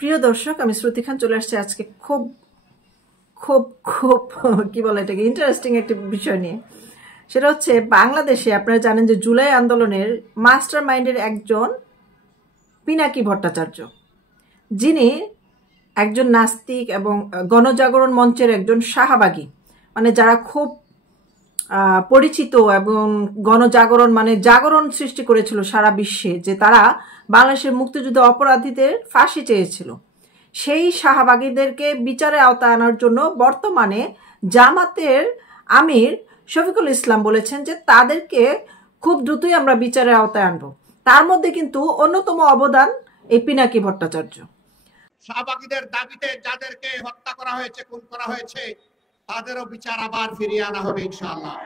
প্রিয় দর্শক, আমি শ্রুতি খান চলে আসছি আজকে খুব খুব খুব কি বলে এটাকে ইন্টারেস্টিং একটি বিষয় নিয়ে। সেটা হচ্ছে বাংলাদেশে আপনারা জানেন যে জুলাই আন্দোলনের মাস্টার মাইন্ডের একজন পিনাকি ভট্টাচার্য, যিনি একজন নাস্তিক এবং গণজাগরণ মঞ্চের একজন শাহবাগী, মানে যারা খুব পরিচিত এবং গণজাগরণ মানে জাগরণ সৃষ্টি করেছিল সারা বিশ্বে, যে তারা বাংলাদেশের মুক্তিযুদ্ধ অপরাধীদের ফাঁসি চেয়েছিল। সেই শাহবাগীদেরকে বিচারের আওতায় আনার জন্য বর্তমানে জামাতের আমির শফিকুল ইসলাম বলেছেন যে তাদেরকে খুব দ্রুতই আমরা বিচারের আওতায় আনবো। তার মধ্যে কিন্তু অন্যতম অবদান এই পিনাকি ভট্টাচার্য। শাহবাগীদের দাবিতে যাদেরকে হত্যা করা হয়েছে, খুন করা হয়েছে, তাদেরও বিচার আবার ফিরিয়ে আনা হবে ইনশাআল্লাহ।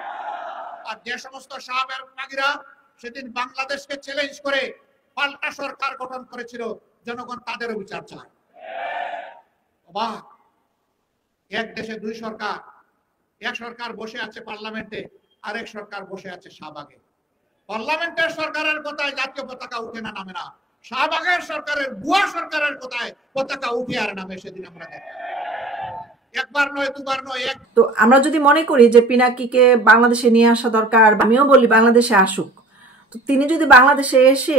আর যে সমস্ত শাহবাগীরা সেদিন বাংলাদেশকে চ্যালেঞ্জ করে পাল্টা সরকার গঠন করেছিল, জনগণ তাদেরও বিচার চায়। অবাক, এক দেশে দুই সরকার, এক সরকার বসে আছে পার্লামেন্টে, আরেক সরকার বসে আছে শাহবাগে। পার্লামেন্টের সরকারের কথায় জাতীয় পতাকা উঠে না, নামে না। শাহবাগের সরকারের, বুয়া সরকারের কথায় পতাকা উঠে আর নামে। সেদিন আমরা দেখি একবার নয়, দুবার নয়। তো আমরা যদি মনে করি যে পিনাকিকে বাংলাদেশে নিয়ে আসা দরকার, আমিও বলি বাংলাদেশে আসুক, তো তিনি যদি বাংলাদেশে এসে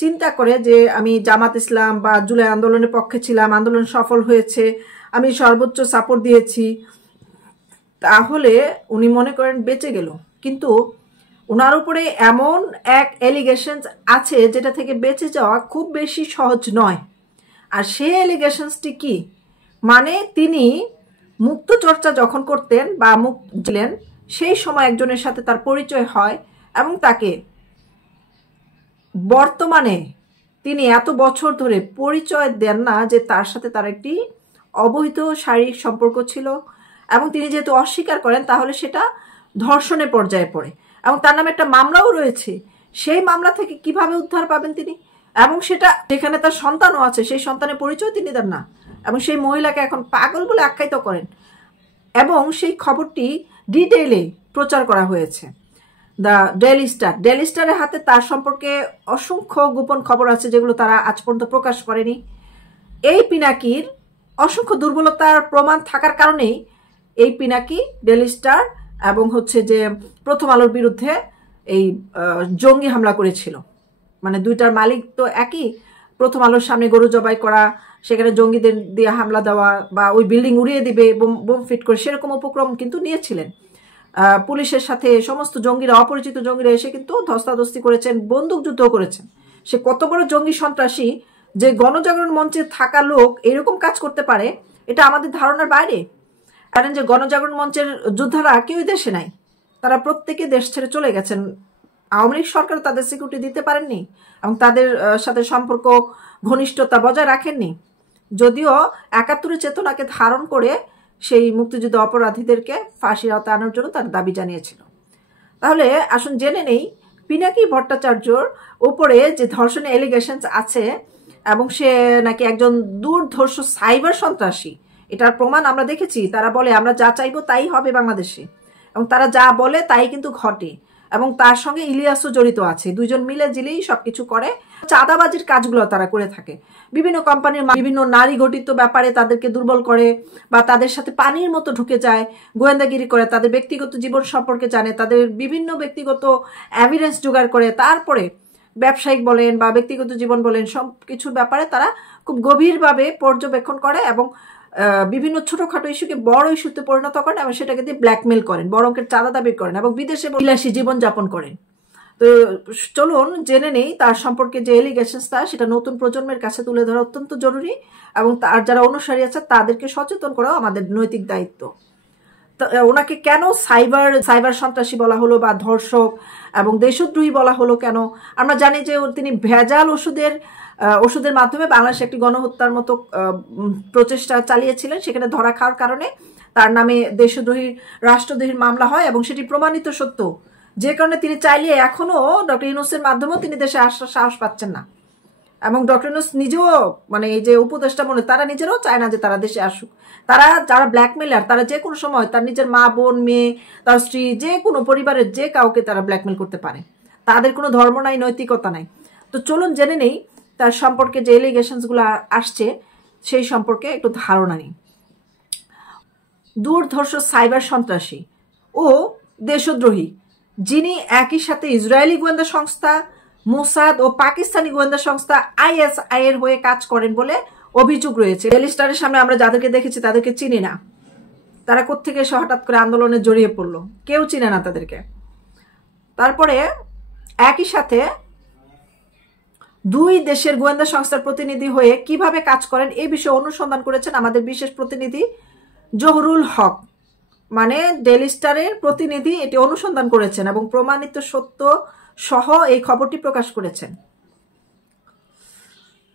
চিন্তা করে যে আমি জামাত ইসলাম বা জুলাই আন্দোলনের পক্ষে ছিলাম, আন্দোলন সফল হয়েছে, আমি সর্বোচ্চ সাপোর্ট দিয়েছি, তাহলে উনি মনে করেন বেঁচে গেল। কিন্তু ওনার উপরে এমন এক এলিগেশন আছে যেটা থেকে বেঁচে যাওয়া খুব বেশি সহজ নয়। আর সেই এলিগেশনসটি কি, মানে তিনি মুক্ত চর্চা যখন করতেন বা মুক্ত ছিলেন, সেই সময় একজনের সাথে তার পরিচয় হয় এবং তাকে বর্তমানে তিনি এত বছর ধরে পরিচয় দেন না যে তার সাথে তার একটি অবৈধ শারীরিক সম্পর্ক ছিল, এবং তিনি যেহেতু অস্বীকার করেন তাহলে সেটা ধর্ষণের পর্যায়ে পড়ে এবং তার নামে একটা মামলাও রয়েছে। সেই মামলা থেকে কিভাবে উদ্ধার পাবেন তিনি? এবং সেটা যেখানে তার সন্তানও আছে, সেই সন্তানের পরিচয় তিনি দেন না এবং সেই মহিলাকে এখন পাগল বলে আখ্যায়িত করেন। এবং সেই খবরটি ডিটেইলে প্রচার করা হয়েছে দ্য ডেইলি স্টারের হাতে। তার সম্পর্কে অসংখ্য গোপন খবর আছে যেগুলো তারা আজ পর্যন্ত প্রকাশ করেনি। এই পিনাকির অসংখ্য দুর্বলতার প্রমাণ থাকার কারণেই এই পিনাকি ডেইলি স্টার এবং হচ্ছে যে প্রথম আলোর বিরুদ্ধে এই জঙ্গি হামলা করেছিল। মানে দুইটার মালিক তো একই। প্রথম আলোর সামনে গরু জবাই করা, সেখানে জঙ্গিদের দিয়ে হামলা দেওয়া বা ওই বিল্ডিং উড়িয়ে দিবে বোম ফিট করে, সেরকম উপক্রম কিন্তু নিয়েছিলেন। পুলিশের সাথে সমস্ত জঙ্গিরা, অপরিচিত জঙ্গিরা এসে কিন্তু ধস্তাধস্তি করেছেন, বন্দুক যুদ্ধ করেছেন। সে কত বড় জঙ্গি সন্ত্রাসী যে গণজাগরণ মঞ্চে থাকা লোক এরকম কাজ করতে পারে, এটা আমাদের ধারণার বাইরে। কারণ যে গণজাগরণ মঞ্চের যোদ্ধারা কেউই দেশে নাই, তারা প্রত্যেকে দেশ ছেড়ে চলে গেছেন। আওয়ামী লীগ সরকার তাদের সিকিউরিটি দিতে পারেননি এবং তাদের সাথে সম্পর্ক ঘনিষ্ঠতা বজায় রাখেননি, যদিও ৭১ চেতনাকে ধারণ করে সেই মুক্তিযুদ্ধ অপরাধীদেরকে ফাঁসির আওতায় আনার জন্য তার দাবি জানিয়েছিল। তাহলে আসুন জেনে নেই পিনাকি ভট্টাচার্যর উপরে যে ধর্ষণের এলিগেশন আছে এবং সে নাকি একজন দুর্ধর্ষ সাইবার সন্ত্রাসী, এটার প্রমাণ আমরা দেখেছি। তারা বলে আমরা যা চাইবো তাই হবে বাংলাদেশে, এবং তারা যা বলে তাই কিন্তু ঘটে। এবং তার সঙ্গে ইলিয়াসও জড়িত আছে, দুইজন মিলে জিলেই সবকিছু করে। চাঁদাবাজির কাজগুলো তারা করে থাকে, বিভিন্ন কোম্পানির বিভিন্ন নারী ঘটিত ব্যাপারে তাদেরকে দুর্বল করে বা তাদের সাথে পানির মতো ঢুকে যায়, গোয়েন্দাগিরি করে, তাদের ব্যক্তিগত জীবন সম্পর্কে জানে, তাদের বিভিন্ন ব্যক্তিগত এভিডেন্স জোগাড় করে, তারপরে ব্যবসায়িক বলেন বা ব্যক্তিগত জীবন বলেন সব কিছুর ব্যাপারে তারা খুব গভীরভাবে পর্যবেক্ষণ করে এবং বিভিন্ন ছোটখাটো ইস্যুকে বড় ইস্যুতে পরিণত করেন এবং সেটাকে দিয়ে ব্ল্যাকমেল করেন, বড় অঙ্কের চাঁদা দাবি করেন এবং বিদেশে বিলাসী জীবনযাপন করেন। তো চলুন জেনে নেই তার সম্পর্কে যে এলিগেশনসটা, সেটা নতুন প্রজন্মের কাছে তুলে ধরা অত্যন্ত জরুরি এবং তার যারা অনুসারী আছে তাদেরকে সচেতন করাও আমাদের নৈতিক দায়িত্ব। ওনাকে কেন সাইবার সন্ত্রাসী বলা হলো বা ধর্ষক এবং দেশদ্রোহী বলা হলো কেন? আমরা জানি যে তিনি ভেজাল ওষুধের মাধ্যমে বাংলাদেশে একটি গণহত্যার মতো প্রচেষ্টা চালিয়েছিলেন। সেখানে ধরা খাওয়ার কারণে তার নামে দেশদ্রোহী, রাষ্ট্রদ্রোহীর মামলা হয় এবং সেটি প্রমাণিত সত্য, যে কারণে তিনি চাইলে এখনো ডক্টর ইউনূসের মাধ্যমেও তিনি দেশে আসার সাহস পাচ্ছেন না। এবং ডক্টর ইউনূস নিজেও, মানে এই যে উপদেষ্টা মনে, তারা নিজেরাও চায় না যে তারা দেশে আসুক। তারা যারা ব্ল্যাকমেলার, তারা যে কোনো সময় তার নিজের মা, বোন, মেয়ে, তার স্ত্রী, যে কোনো পরিবারের যে কাউকে তারা ব্ল্যাকমেল করতে পারে। তাদের কোনো ধর্ম নাই, নৈতিকতা নাই। তো চলুন জেনে নেই তার সম্পর্কে যে এলিগেশনসগুলো আসছে সেই সম্পর্কে একটু ধারণা নিই। দুর্ধর্ষ সাইবার সন্ত্রাসী ও দেশদ্রোহী, যিনি একই সাথে ইসরায়েলি গোয়েন্দা সংস্থা মোসাদ ও পাকিস্তানি গোয়েন্দা সংস্থা ISI এর হয়ে কাজ করেন বলে অভিযোগ রয়েছে। ডেইলি স্টারের সামনে আমরা যাদেরকে দেখেছি তাদেরকে চিনি না, তারা কোত্থেকে এসে হঠাৎ করে আন্দোলনে জড়িয়ে পড়লো, কেউ চিনে না তাদেরকে। তারপরে একই সাথে দুই দেশের গোয়েন্দা সংস্থার প্রতিনিধি হয়ে কিভাবে কাজ করেন এই বিষয়ে অনুসন্ধান করেছেন আমাদের বিশেষ প্রতিনিধি জহুরুল হক, মানে ডেইলি স্টারের প্রতিনিধি এটি অনুসন্ধান করেছেন এবং প্রমাণিত সত্য সহ এই খবরটি প্রকাশ করেছেন।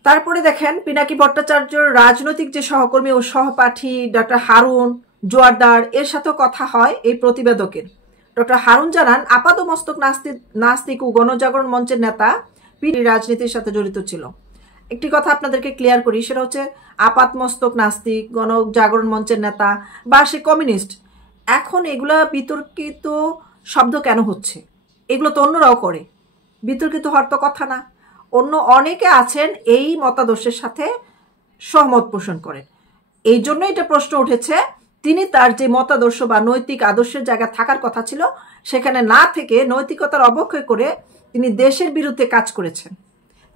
তারপরে দেখেন পিনাকি ভট্টাচার্যর রাজনৈতিক যে সহকর্মী ও সহপাঠী ডক্টর হারুন জোয়ারদার এর সাথেও কথা হয় এই প্রতিবেদকের। ডক্টর হারুন জানান আপাতমস্তক নাস্তিক ও গণজাগরণ মঞ্চের নেতা পিডি রাজনীতির সাথে জড়িত ছিল। একটি কথা আপনাদেরকে ক্লিয়ার করি, সেটা হচ্ছে আপাতমস্তক নাস্তিক, গণজাগরণ মঞ্চের নেতা বা সে কমিউনিস্ট, এখন এগুলা বিতর্কিত শব্দ কেন হচ্ছে? এগুলো তো অন্যরাও করে, বিতর্কিত হওয়ার তো কথা না। অন্য অনেকে আছেন এই মতাদর্শের সাথে সহমত পোষণ করেন, এই জন্য এটা প্রশ্ন উঠেছে তিনি তার যে মতাদর্শ বা নৈতিক আদর্শের জায়গা থাকার কথা ছিল সেখানে না থেকে নৈতিকতার অবক্ষয় করে তিনি দেশের বিরুদ্ধে কাজ করেছেন,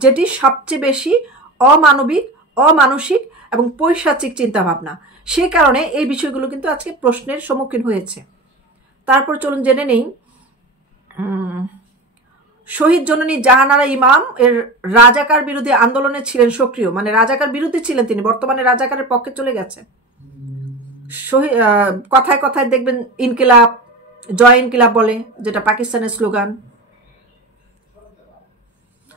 যেটি সবচেয়ে বেশি অমানবিক, অমানসিক এবং পৈশাচিক চিন্তাভাবনা। সে কারণে এই বিষয়গুলো কিন্তু আজকে প্রশ্নের সম্মুখীন হয়েছে। তারপর চলুন জেনে নেই শহীদ জননী জাহানারা ইমাম এর রাজাকার বিরোধী আন্দোলনে ছিলেন সক্রিয়, মানে রাজাকার বিরোধী ছিলেন তিনি, বর্তমানে রাজাকারের পক্ষে চলে গেছেন। কথায় কথায় দেখবেন ইনকিলাব, জয় ইনকিলাব বলে, যেটা পাকিস্তানের স্লোগান।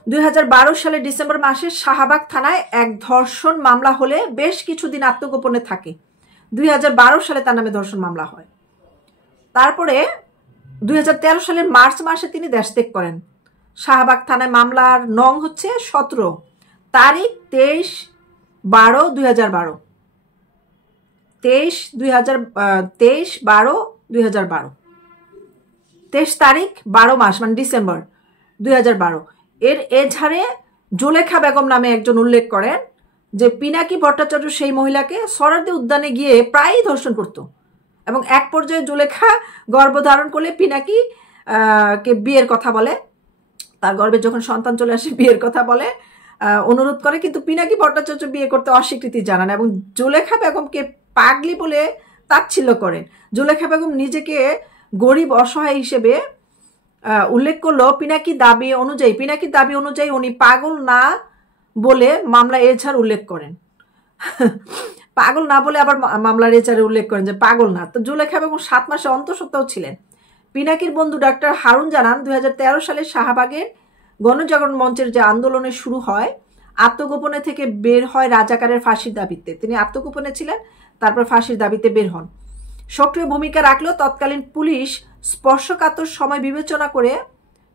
2012 সালের ডিসেম্বর মাসে শাহবাগ থানায় এক ধর্ষণ মামলা হলে বেশ কিছুদিন আত্মগোপনে থাকে। 2012 সালে তার নামে ধর্ষণ মামলা হয়। তারপরে 2013 সালের মার্চ মাসে তিনি দেশত্যাগ করেন। শাহবাগ থানায় মামলার নং হচ্ছে 17, তারিখ 23/12/2012, 23/12/2012, 23 তারিখ 12 মাস মানে ডিসেম্বর 2012। এর এজাহারে জুলেখা বেগম নামে একজন উল্লেখ করেন যে পিনাকি ভট্টাচার্য সেই মহিলাকে সরারদি উদ্যানে গিয়ে প্রায়ই ধর্ষণ করত এবং এক পর্যায়ে জুলেখা গর্ভধারণ করলে পিনাকি কে বিয়ের কথা বলে, তার গর্ভে যখন সন্তান চলে আসে বিয়ের কথা বলে, অনুরোধ করে, কিন্তু পিনাকি ভট্টাচার্য বিয়ে করতে অস্বীকৃতি জানান এবং জুলেখা বেগমকে পাগলি বলে তাচ্ছিল্য করেন। জুলেখা বেগম নিজেকে গরিব অসহায় হিসেবে উল্লেখ করলো। পিনাকির দাবি অনুযায়ী উনি পাগল না বলে মামলা এজাহার উল্লেখ করেন। পাগল না বলে আবার মামলার এজাহারে উল্লেখ করেন যে পাগল না। তো জুলেখা বেগম 7 মাসে অন্তঃসত্ত্বাও ছিলেন। পিনাকির বন্ধু ডক্টর হারুন জানান 2013 সালে শাহবাগের গণজাগরণ মঞ্চের যে আন্দোলনে শুরু হয়, আত্মগোপনে থেকে বের হয় রাজাকারের ফাঁসির দাবিতে। তিনি আত্মগোপনে ছিলেন, তারপর ফাঁসির দাবিতে বের হন। সক্রিয় ভূমিকা রাখলেও তৎকালীন পুলিশ স্পর্শকাতর সময়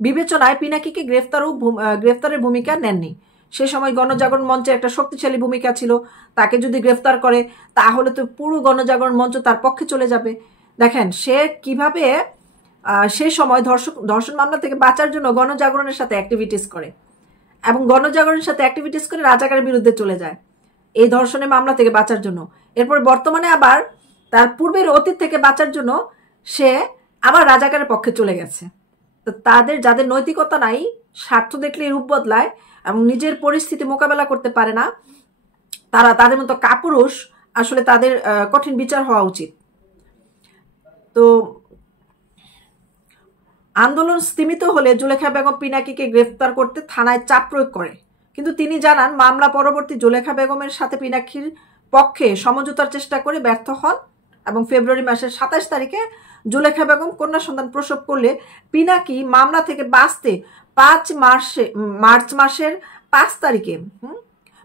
বিবেচনায় পিনাকিকে গ্রেফতারের ভূমিকা নেননি। সে সময় গণজাগরণ মঞ্চের একটা শক্তিশালী ভূমিকা ছিল, তাকে যদি গ্রেফতার করে তাহলে তো পুরো গণজাগরণ মঞ্চ তার পক্ষে চলে যাবে। দেখেন সে কিভাবে সে সময় ধর্ষণ মামলা থেকে বাঁচার জন্য গণজাগরণের সাথে অ্যাক্টিভিটিস করে এবং গণজাগরণের সাথে অ্যাক্টিভিটিস করে রাজাকারের বিরুদ্ধে চলে যায় এই ধর্ষণের মামলা থেকে বাঁচার জন্য। এরপর বর্তমানে আবার তার পূর্বের অতীত থেকে বাঁচার জন্য সে আবার রাজাকারের পক্ষে চলে গেছে। তো যাদের নৈতিকতা নাই, স্বার্থ দেখলে রূপ বদলায় এবং নিজের পরিস্থিতি মোকাবেলা করতে পারে না, তাদের মতো কাপুরুষ, আসলে তাদের কঠিন বিচার হওয়া উচিত। তো আন্দোলন স্তীমিত হলে জুলেখা বেগম পিনাকিকে গ্রেফতার করতে থানায় চাপ প্রয়োগ করে, কিন্তু তিনি জানান মামলা পরবর্তী জুলেখা বেগমের সাথে পিনাকির পক্ষে সমঝোতার চেষ্টা করে ব্যর্থ হন এবং ফেব্রুয়ারি মাসের 27 তারিখে জুলেখা বেগম কন্যা সন্তান প্রসব করলে পিনাকি মামলা থেকে বাঁচতে মার্চ মাসের 5 তারিখে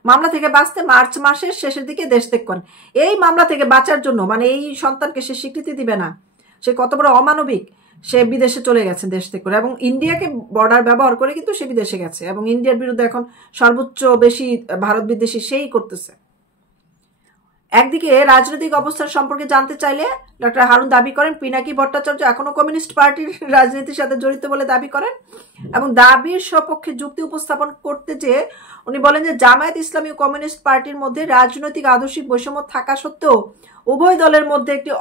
মামলা থেকে বাঁচতে মার্চ মাসের শেষের দিকে দেশ ত্যাগ করেন। এই মামলা থেকে বাঁচার জন্য, মানে এই সন্তানকে সে স্বীকৃতি দিবে না, সে কত বড় অমানবিক, সে বিদেশে চলে গেছে দেশ থেকে করে এবং ইন্ডিয়াকে বর্ডার ব্যবহার করে কিন্তু সে বিদেশে গেছে এবং ইন্ডিয়ার বিরুদ্ধে এখন সর্বোচ্চ বেশি ভারত বিদ্বেষী সেই করতেছে। একদিকে রাজনৈতিক অবস্থান সম্পর্কে জানতে চাইলে ডক্টর হারুন দাবি করেন পিনাকি ভট্টাচার্য এখনো কমিউনিস্ট পার্টির রাজনীতির সাথে জড়িত বলে দাবি করেন, এবং দাবির সপক্ষে যুক্তি উপস্থাপন করতে যেয়ে উনি বলেন যে জামায়াত ইসলামী ও কমিউনিস্ট পার্টির মধ্যে রাজনৈতিক আদর্শিক বৈষম্য থাকা সত্ত্বেও উভয় দলের মধ্যে একটি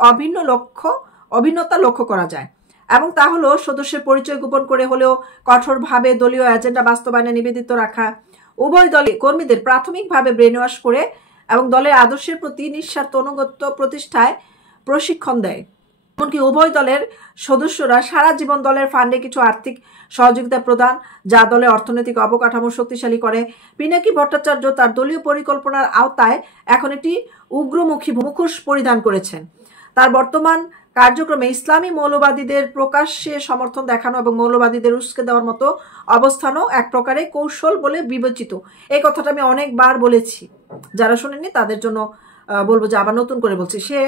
অভিন্নতা লক্ষ্য করা যায়, এবং তা হলো সদস্যের পরিচয় গোপন করে হলেও কঠোরভাবে দলীয় এজেন্ডা বাস্তবায়নে নিবেদিত রাখা, উভয় দলের কর্মীদের প্রাথমিকভাবে ব্রেনওয়াশ করে এবং দলের আদর্শের প্রতি নিঃস্বার্থ অনুগত্য প্রতিষ্ঠায় প্রশিক্ষণ দেয়, এমনকি উভয় দলের সদস্যরা সারা জীবন দলের ফান্ডে কিছু আর্থিক সহযোগিতা প্রদান, যা দলের অর্থনৈতিক অবকাঠামো শক্তিশালী করে। পিনাকি ভট্টাচার্য তার দলীয় পরিকল্পনার আওতায় এখন একটি উগ্রমুখী মুখোশ পরিধান করেছেন। তার বর্তমান কার্যক্রমে ইসলামী মৌলবাদীদের প্রকাশ্যে সমর্থন দেখানো এবং মৌলবাদীদের উস্কে দেওয়ার মতো অবস্থানও এক প্রকারে কৌশল বলে বিবেচিত। এই কথাটা আমি অনেকবার বলেছি, যারা শোনেননি তাদের জন্য বলবো যে আবার নতুন করে বলছি। সে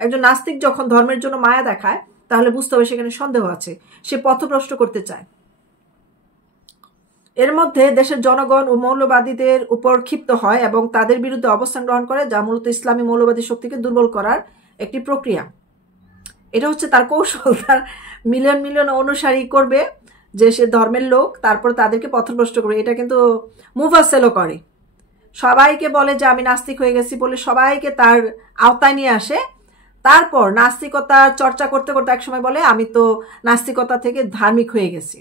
একজন নাস্তিক যখন ধর্মের জন্য মায়া দেখায় তাহলে বুঝতে হবে সেখানে সন্দেহ আছে, সে পথভ্রষ্ট করতে চায়। এর মধ্যে দেশের জনগণ ও মৌলবাদীদের উপর ক্ষিপ্ত হয় এবং তাদের বিরুদ্ধে অবস্থান গ্রহণ করে, যা মূলত ইসলামী মৌলবাদী শক্তিকে দুর্বল করার একটি প্রক্রিয়া। এটা হচ্ছে তার কৌশল। তার মিলিয়ন মিলিয়ন অনুসারী করবে যে সে ধর্মের লোক, তারপর তাদেরকে পথভ্রষ্ট করবে। এটা কিন্তু মুফাসসিলও করে, সবাইকে বলে যে আমি নাস্তিক হয়ে গেছি বলে সবাইকে তার আওতায় নিয়ে আসে, তারপর নাস্তিকতা চর্চা করতে করতে একসময় বলে আমি তো নাস্তিকতা থেকে ধার্মিক হয়ে গেছি।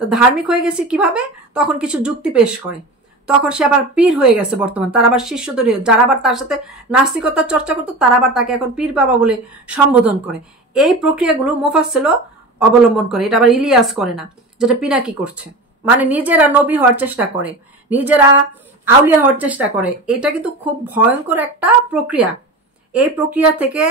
তো ধার্মিক হয়ে গেছি কিভাবে? তখন কিছু যুক্তি পেশ করে, তখন সে আবার পীর হয়ে গেছে বর্তমান, তার আবার শিষ্যধরী, যারা আবার তার সাথে নাস্তিকতার চর্চা করতো তারা আবার তাকে এখন পীর বাবা বলে সম্বোধন করে। এই প্রক্রিয়াগুলো মুফাসসিলও অবলম্বন করে, এটা আবার ইলিয়াস করে না, যেটা পিনাকি করছে। মানে নিজেরা নবী হওয়ার চেষ্টা করে, নিজেরা আউলিয়া হওয়ার চেষ্টা করে। এটা কিন্তু খুব ভয়ঙ্কর একটা প্রক্রিয়া। এই প্রক্রিয়া থেকে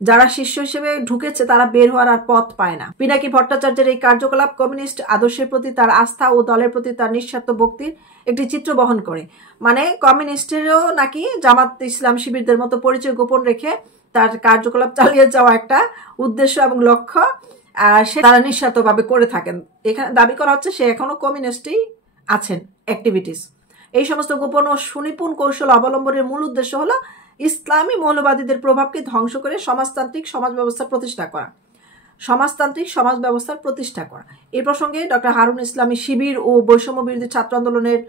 যারা শিষ্য হিসেবে ঢুকেছে তারা বের হওয়ার আর পথ পায় না। পিনাকি ভট্টাচার্যের এই কার্যকলাপ কমিউনিস্ট আদর্শের প্রতি তার আস্থা ও দলের প্রতি তার নিঃস্বার্থ ভক্তির একটি চিত্র বহন করে। মানে কমিউনিস্টেরও নাকি জামাত ইসলাম শিবিরদের মতো পরিচয় গোপন রেখে তার কার্যকলাপ চালিয়ে যাওয়া একটা উদ্দেশ্য এবং লক্ষ্য, সে তারা নিঃস্বার্থভাবে করে থাকেন। এখানে দাবি করা হচ্ছে সে এখনো কমিউনিস্টই আছেন অ্যাক্টিভিটিস। এই সমস্ত গোপন ও সুনিপুণ কৌশল অবলম্বনের মূল উদ্দেশ্য হলো ইসলামী মৌলবাদীদের প্রভাবকে ধ্বংস করে সমাজতান্ত্রিক সমাজ ব্যবস্থা প্রতিষ্ঠা করা। সমাজতান্ত্রিক সমাজ ব্যবস্থার প্রতিষ্ঠা করা। এই প্রসঙ্গে ডক্টর হারুন ইসলামী শিবির ও বৈষম্য বিরোধী ছাত্র আন্দোলনের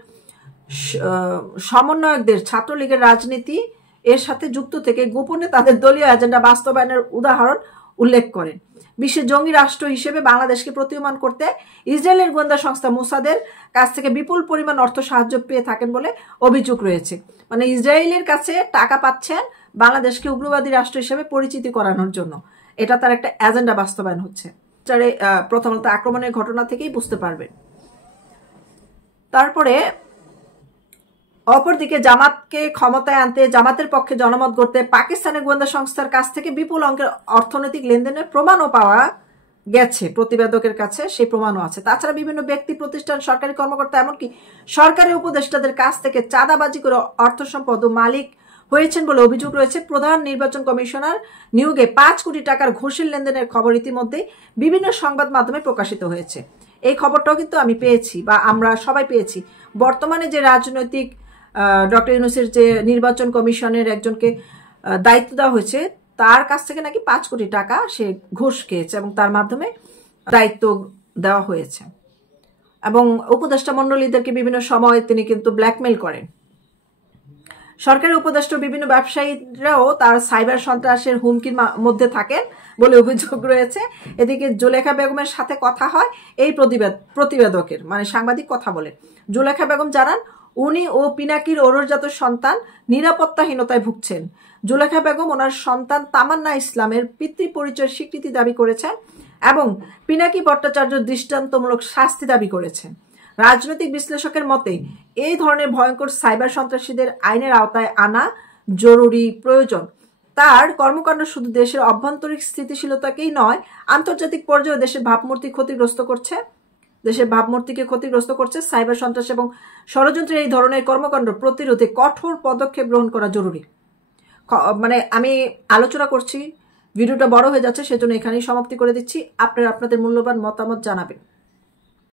সমন্বয়কদের ছাত্রলীগের রাজনীতি এর সাথে যুক্ত থেকে গোপনে তাদের দলীয় এজেন্ডা বাস্তবায়নের উদাহরণ উল্লেখ করেন। বিশ্বের জঙ্গি রাষ্ট্র হিসেবে বাংলাদেশকে প্রতীয়মান করতে ইসরায়েলের গোয়েন্দা সংস্থা মোসাদের কাছ থেকে বিপুল পরিমাণ অর্থ সাহায্য পেয়ে থাকেন বলে অভিযোগ রয়েছে। মানে ইসরায়েলের কাছে টাকা পাচ্ছেন বাংলাদেশকে উগ্রবাদী রাষ্ট্র হিসেবে পরিচিতি করানোর জন্য। এটা তার একটা এজেন্ডা বাস্তবায়ন হচ্ছে। প্রথমত আক্রমণের ঘটনা থেকেই বুঝতে পারবেন। তারপরে অপরদিকে জামাতকে ক্ষমতায় আনতে, জামাতের পক্ষে জনমত গড়তে পাকিস্তানের গোয়েন্দা সংস্থার কাছ থেকে বিপুল অঙ্কের অর্থনৈতিক লেনদেনের প্রমাণও পাওয়া গেছে প্রতিবেদকের কাছে, সেই প্রমাণও আছে। তাছাড়া বিভিন্ন ব্যক্তি প্রতিষ্ঠান, সরকারি কর্মকর্তা, এমনকি সরকারি উপদেষ্টাদের কাছ থেকে চাঁদাবাজি করে অর্থ সম্পদ ও মালিক হয়েছেন বলে অভিযোগ রয়েছে। প্রধান নির্বাচন কমিশনার নিয়োগে 5 কোটি টাকার ঘুষের লেনদেনের খবর ইতিমধ্যে বিভিন্ন সংবাদ মাধ্যমে প্রকাশিত হয়েছে। এই খবরটাও কিন্তু আমি পেয়েছি বা আমরা সবাই পেয়েছি। বর্তমানে যে রাজনৈতিক ডক্টর ইউনূসের যে নির্বাচন কমিশনের একজনকে দায়িত্ব দেওয়া হয়েছে তার কাছ থেকে নাকি 5 কোটি টাকা সে ঘুষ খেয়েছে এবং তার মাধ্যমে দায়িত্ব দেওয়া হয়েছে। এবং উপদেষ্টা মণ্ডলীদেরকে বিভিন্ন সময় তিনি কিন্তু ব্ল্যাকমেল করেন। সরকারি উপদেষ্টা বিভিন্ন ব্যবসায়ীরাও তার সাইবার সন্ত্রাসের হুমকির মধ্যে থাকেন বলে অভিযোগ রয়েছে। এদিকে জুলেখা বেগমের সাথে কথা হয় এই প্রতিবেদকের, মানে সাংবাদিক কথা বলেন। জুলেখা বেগম জানান উনি ও পিনাকির ঔরসজাত সন্তান নিরাপত্তাহীনতায় ভুগছেন। জুলেখা বেগম ওনার সন্তান তামান্না ইসলামের পিতৃ পরিচয় স্বীকৃতি দাবি করেছেন এবং পিনাকি ভট্টাচার্য দৃষ্টান্তমূলক শাস্তি দাবি করেছেন। রাজনৈতিক বিশ্লেষকের মতে এই ধরনের ভয়ঙ্কর সাইবার সন্ত্রাসীদের আইনের আওতায় আনা জরুরি প্রয়োজন। তার কর্মকাণ্ড শুধু দেশের অভ্যন্তরীণ স্থিতিশীলতাকেই নয়, আন্তর্জাতিক পর্যায়ে দেশের ভাবমূর্তি ক্ষতিগ্রস্ত করছে। দেশের ভাবমূর্তিকে ক্ষতিগ্রস্ত করছে। সাইবার সন্ত্রাস এবং ষড়যন্ত্রের এই ধরনের কর্মকাণ্ড প্রতিরোধে কঠোর পদক্ষেপ গ্রহণ করা জরুরি। মানে আমি আলোচনা করছি, ভিডিওটা বড় হয়ে যাচ্ছে, সেজন্য এখানেই সমাপ্তি করে দিচ্ছি। আপনারা আপনাদের মূল্যবান মতামত জানাবেন।